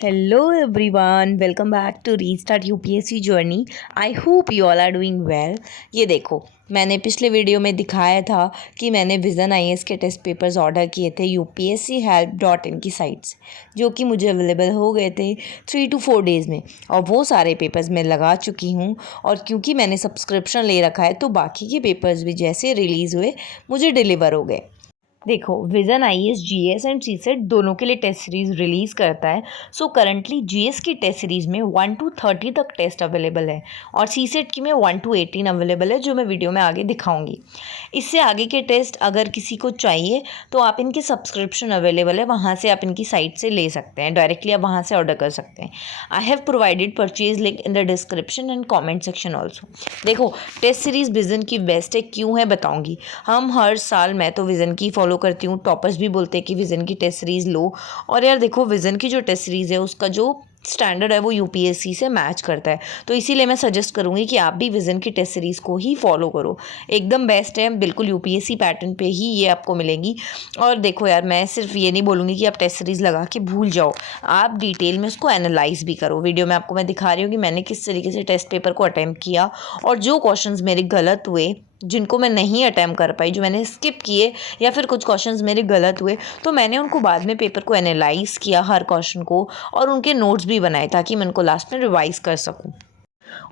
Hello everyone, welcome back to Restart UPSC Journey. I hope you all are doing well. ये देखो, मैंने पिछले video में दिखाया था कि मैंने विज़न आईएएस के टेस्ट पेपर्स ऑर्डर किए थे upschelp.in की साइट से, जो कि मुझे अवेलेबल हो गए थे 3 to 4 डेज़ में। और वो सारे पेपर्स मैं लगा चुकी हूँ, और क्योंकि मैंने सब्सक्रिप्शन ले रखा है तो बाकी के पेपर्स भी जैसे रिलीज़ हुए मुझे डिलीवर हो गए। देखो, vision IAS GS and CSAT दोनों के लिए टेस्ट सीरीज़ रिलीज़ करता है। सो करंटली जीएस की टेस्ट सीरीज़ में 1 to 30 तक टेस्ट अवेलेबल है, और सीसेट की में 1 to 18 अवेलेबल है, जो मैं वीडियो में आगे दिखाऊंगी। इससे आगे के टेस्ट अगर किसी को चाहिए तो आप इनके सब्सक्रिप्शन अवेलेबल है, वहाँ से आप इनकी साइट से ले सकते हैं, डायरेक्टली आप वहाँ से ऑर्डर कर सकते हैं। I have provided purchase link in the description and comment section also. देखो, टेस्ट सीरीज़ विज़न की बेस्ट है, क्यों है बताऊँगी। हम हर साल, मैं तो विज़न की फॉलो करती हूँ, टॉपर्स भी बोलते हैं कि विज़न की टेस्ट सीरीज़ लो। और यार देखो, विज़न की जो टेस्ट सीरीज़ है उसका जो स्टैंडर्ड है वो यूपीएससी से मैच करता है, तो इसीलिए मैं सजेस्ट करूँगी कि आप भी विज़न की टेस्ट सीरीज़ को ही फॉलो करो। एकदम बेस्ट है, बिल्कुल यूपीएससी पैटर्न पे ही ये आपको मिलेंगी। और देखो यार, मैं सिर्फ ये नहीं बोलूँगी कि आप टेस्ट सीरीज़ लगा के भूल जाओ, आप डिटेल में उसको एनालाइज भी करो। वीडियो में आपको मैं दिखा रही हूँ कि मैंने किस तरीके से टेस्ट पेपर को अटैम्प्ट किया, और जो क्वेश्चंस मेरे गलत हुए, जिनको मैं नहीं अटैम्प्ट कर पाई, जो मैंने स्किप किए, या फिर कुछ क्वेश्चंस मेरे गलत हुए, तो मैंने उनको बाद में पेपर को एनालाइज किया हर क्वेश्चन को, और उनके नोट्स भी बनाए ताकि मैं उनको लास्ट में रिवाइज कर सकूं।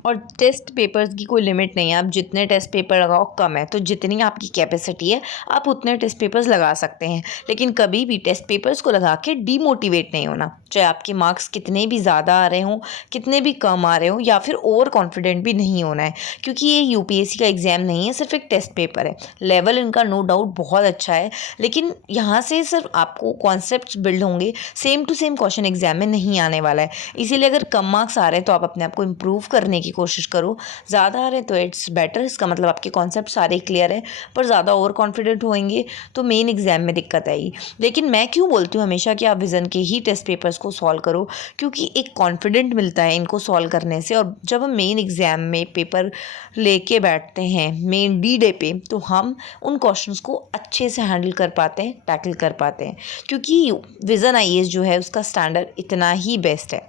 और टेस्ट पेपर्स की कोई लिमिट नहीं है, आप जितने टेस्ट पेपर लगाओ कम है, तो जितनी आपकी कैपेसिटी है आप उतने टेस्ट पेपर्स लगा सकते हैं। लेकिन कभी भी टेस्ट पेपर्स को लगा के डीमोटिवेट नहीं होना, चाहे आपके मार्क्स कितने भी ज़्यादा आ रहे हों, कितने भी कम आ रहे हों, या फिर ओवर कॉन्फिडेंट भी नहीं होना है, क्योंकि ये यूपीएससी का एग्ज़ाम नहीं है, सिर्फ एक टेस्ट पेपर है। लेवल इनका नो डाउट बहुत अच्छा है, लेकिन यहाँ से सिर्फ आपको कॉन्सेप्ट्स बिल्ड होंगे, same to same question exam में नहीं आने वाला है। इसीलिए अगर कम मार्क्स आ रहे हैं तो आप अपने आप को इम्प्रूव करने की कोशिश करो, ज़्यादा आ रहे हैं तो इट्स बेटर, इसका मतलब आपके कॉन्सेप्ट सारे क्लियर है। पर ज़्यादा ओवर कॉन्फिडेंट होंगे तो मेन एग्जाम में दिक्कत आएगी। लेकिन मैं क्यों बोलती हूँ हमेशा कि आप विज़न के ही टेस्ट पेपर्स को सॉल्व करो, क्योंकि एक कॉन्फिडेंट मिलता है इनको सॉल्व करने से। और जब हम मेन एग्जाम में पेपर लेके बैठते हैं मेन डी डे पे, तो हम उन क्वेश्चंस को अच्छे से हैंडल कर पाते हैं, टैकल कर पाते हैं, क्योंकि विज़न आईएएस जो है उसका स्टैंडर्ड इतना ही बेस्ट है।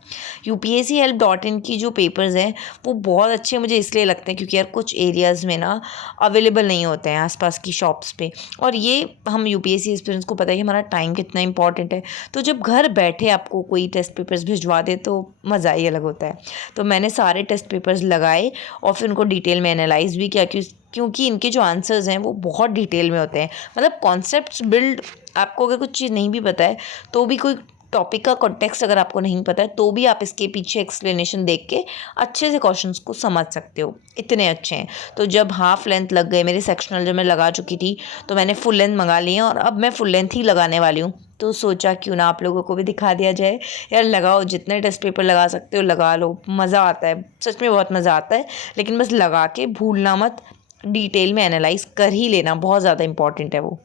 upschelp.in की जो पेपर्स हैं वो बहुत अच्छे मुझे इसलिए लगते हैं क्योंकि यार कुछ एरियाज़ में ना अवेलेबल नहीं होते हैं आसपास की शॉप्स पे, और ये हम यूपीएससी एस्पिरेंट्स को पता है कि हमारा टाइम कितना इंपॉर्टेंट है। तो जब घर बैठे आपको कोई टेस्ट पेपर्स भिजवा दे तो मज़ा ही अलग होता है। तो मैंने सारे टेस्ट पेपर्स लगाए और फिर उनको डिटेल में एनालाइज भी किया, क्योंकि इनके जो आंसर्स हैं वो बहुत डिटेल में होते हैं। मतलब कॉन्सेप्ट्स बिल्ड, आपको अगर कुछ चीज़ नहीं भी पता है तो भी, कोई टॉपिक का कॉन्टेक्स्ट अगर आपको नहीं पता है तो भी आप इसके पीछे एक्सप्लेनेशन देख के अच्छे से क्वेश्चंस को समझ सकते हो, इतने अच्छे हैं। तो जब हाफ लेंथ लग गए मेरे सेक्शनल, जब मैं लगा चुकी थी, तो मैंने फुल लेंथ मंगा ली है, और अब मैं फुल लेंथ ही लगाने वाली हूँ। तो सोचा क्यों ना आप लोगों को भी दिखा दिया जाए। यार लगाओ, जितने टेस्ट पेपर लगा सकते हो लगा लो, मज़ा आता है, सच में बहुत मज़ा आता है। लेकिन बस लगा के भूलना मत, डिटेल में एनालाइज कर ही लेना, बहुत ज़्यादा इंपॉर्टेंट है वो।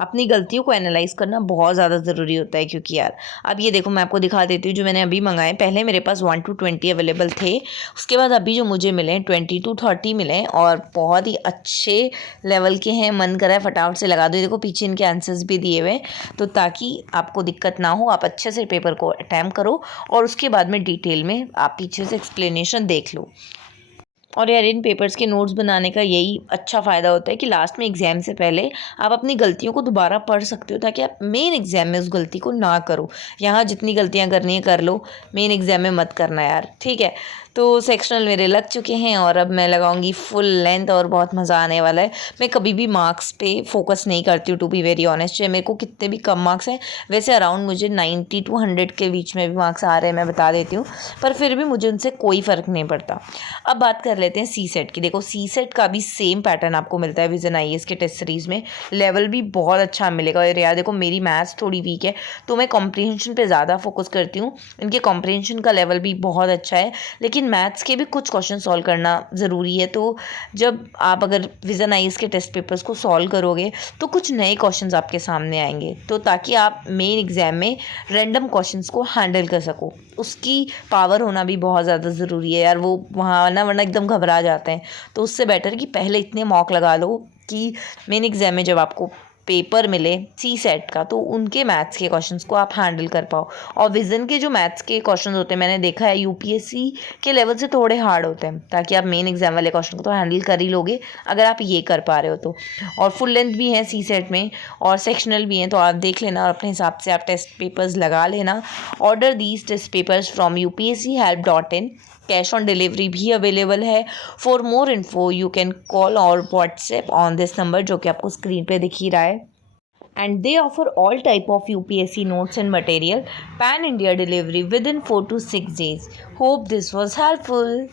अपनी गलतियों को एनालाइज करना बहुत ज़्यादा ज़रूरी होता है, क्योंकि यार अब ये देखो, मैं आपको दिखा देती हूँ जो मैंने अभी मंगाए। पहले मेरे पास 1 to 20 अवेलेबल थे, उसके बाद अभी जो मुझे मिले 20 to 30 मिले, और बहुत ही अच्छे लेवल के हैं। मन कर रहा है फटाफट से लगा दो। देखो पीछे इनके आंसर्स भी दिए हुए, तो ताकि आपको दिक्कत ना हो, आप अच्छे से पेपर को अटैम्प्ट करो, और उसके बाद में डिटेल में आप पीछे से एक्सप्लेनेशन देख लो। और यार इन पेपर्स के नोट्स बनाने का यही अच्छा फ़ायदा होता है कि लास्ट में एग्ज़ाम से पहले आप अपनी गलतियों को दोबारा पढ़ सकते हो, ताकि आप मेन एग्ज़ाम में उस गलती को ना करो। यहाँ जितनी गलतियाँ करनी है कर लो, मेन एग्ज़ाम में मत करना यार, ठीक है। तो सेक्शनल मेरे लग चुके हैं, और अब मैं लगाऊंगी फुल लेंथ, और बहुत मज़ा आने वाला है। मैं कभी भी मार्क्स पे फोकस नहीं करती हूँ, टू बी वेरी ऑनेस्ट। चाहे मेरे को कितने भी कम मार्क्स हैं, वैसे अराउंड मुझे 90 to 100 के बीच में भी मार्क्स आ रहे हैं, मैं बता देती हूँ, पर फिर भी मुझे उनसे कोई फ़र्क नहीं पड़ता। अब बात कर लेते हैं सी सेट की। देखो सी सेट का भी सेम पैटर्न आपको मिलता है विज़न आईएएस के टेस्ट सीरीज़ में, लेवल भी बहुत अच्छा मिलेगा। और यार देखो, मेरी मैथ्स थोड़ी वीक है, तो मैं कॉम्प्रीहेंशन पे ज़्यादा फोकस करती हूँ। इनके कॉम्प्रीहेंशन का लेवल भी बहुत अच्छा है, लेकिन मैथ्स के भी कुछ क्वेश्चन सॉल्व करना ज़रूरी है। तो जब आप अगर विज़न आईएएस के टेस्ट पेपर्स को सॉल्व करोगे तो कुछ नए क्वेश्चंस आपके सामने आएंगे, तो ताकि आप मेन एग्ज़ाम में रैंडम क्वेश्चंस को हैंडल कर सको, उसकी पावर होना भी बहुत ज़्यादा ज़रूरी है यार। वो वहाँ ना, वरना एकदम घबरा जाते हैं। तो उससे बेटर कि पहले इतने मॉक लगा लो कि मेन एग्ज़ाम में जब आपको पेपर मिले सी सेट का, तो उनके मैथ्स के क्वेश्चंस को आप हैंडल कर पाओ। और विज़न के जो मैथ्स के क्वेश्चंस होते हैं, मैंने देखा है यूपीएससी के लेवल से थोड़े हार्ड होते हैं, ताकि आप मेन एग्जाम वाले क्वेश्चन को तो हैंडल कर ही लोगे अगर आप ये कर पा रहे हो तो। और फुल लेंथ भी है सी सेट में और सेक्शनल भी हैं, तो आप देख लेना और अपने हिसाब से आप टेस्ट पेपर्स लगा लेना। Order these test papers from upschelp.in। Cash on delivery भी अवेलेबल है। For more info you can call और व्हाट्सएप ऑन दिस नंबर, जो कि आपको स्क्रीन पे दिख ही रहा है। And they offer all type of UPSC notes and material, pan India delivery within 4 to 6 days. Hope this was helpful.